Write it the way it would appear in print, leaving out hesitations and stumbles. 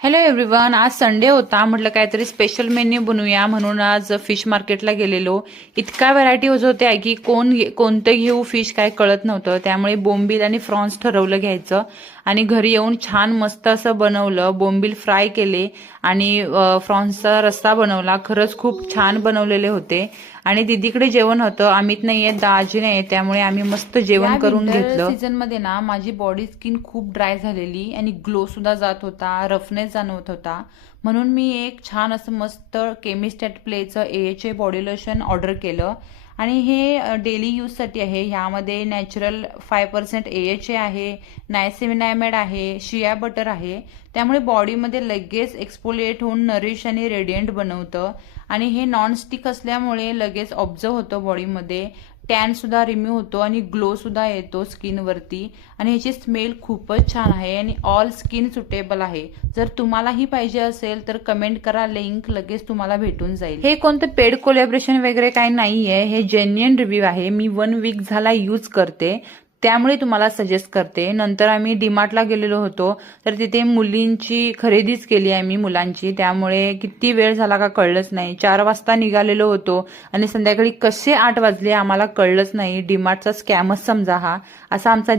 Hello everyone, आज Sunday होता. म्हटलं काहीतरी स्पेशल मेन्यू बनवूया म्हणून आज फिश मार्केटला गेलेलो. इतका व्हरायटी होत्या की कोणतं घेऊ फिश काय कळत नव्हतं. त्यामुळे बोंबील आणि फ्रॉन्स ठरवलं घ्यायचं आणि घरी येऊन छान मस्त असं बनवलं. बोंबील फ्राय केले आणि फ्रॉन्सचा रस्सा बनवला. खरंच खूप छान बनवलेले होते. आणि दीदीकडे जेवण होतं, अमित नाहीये, दाजी नाहीये, त्यामुळे आम्ही मस्त जेवण करून घेतलं. सीझन मध्ये ना माझी बॉडी स्किन खूप ड्राय झालेली आणि ग्लो सुद्धा जात होता, रफनेस जाणवत होता. म्हणून मी एक छान असं मस्त केमिस्ट ॲट प्लेचं AHA बॉडी लोशन ऑर्डर केलं आणि हे डेली यूजसाठी आहे. ह्यामध्ये नॅचरल 5% AHA आहे, नायसिनामाइड आहे, शिया बटर आहे. त्यामुळे बॉडीमध्ये लगेच एक्सफोलिएट होऊन नरिश आणि रेडियंट बनवतं आणि हे नॉनस्टिक असल्यामुळे लगेच ऑब्झर्व होतं बॉडीमध्ये. टॅन सुद्धा रिम्यूव्ह होतो आणि ग्लो सुद्धा येतो स्किनवरती आणि ह्याची स्मेल खूपच छान आहे आणि ऑल स्किन सुटेबल आहे. जर तुम्हालाही पाहिजे असेल तर कमेंट करा, लिंक लगेच तुम्हाला भेटून जाईल. हे कोणतं पेड कोलॅबरेशन वगैरे काही नाहीये, हे जेन्युइन रिव्ह्यू आहे. मी 1 वीक झाला यूज करते, त्यामुळे तुम्हाला सजेस्ट करते. नंतर आम्ही डीमार्टला गेलेलो होतो, तर तिथे मुलींची खरेदीच केली आम्ही मुलांची. त्यामुळे किती वेळ झाला का कळलंच नाही. 4 वाजता निघालेलो होतो आणि संध्याकाळी कसे 8 वाजले आम्हाला कळलंच नाही. डीमार्टचा स्कॅमच समजा हा. असा आमचा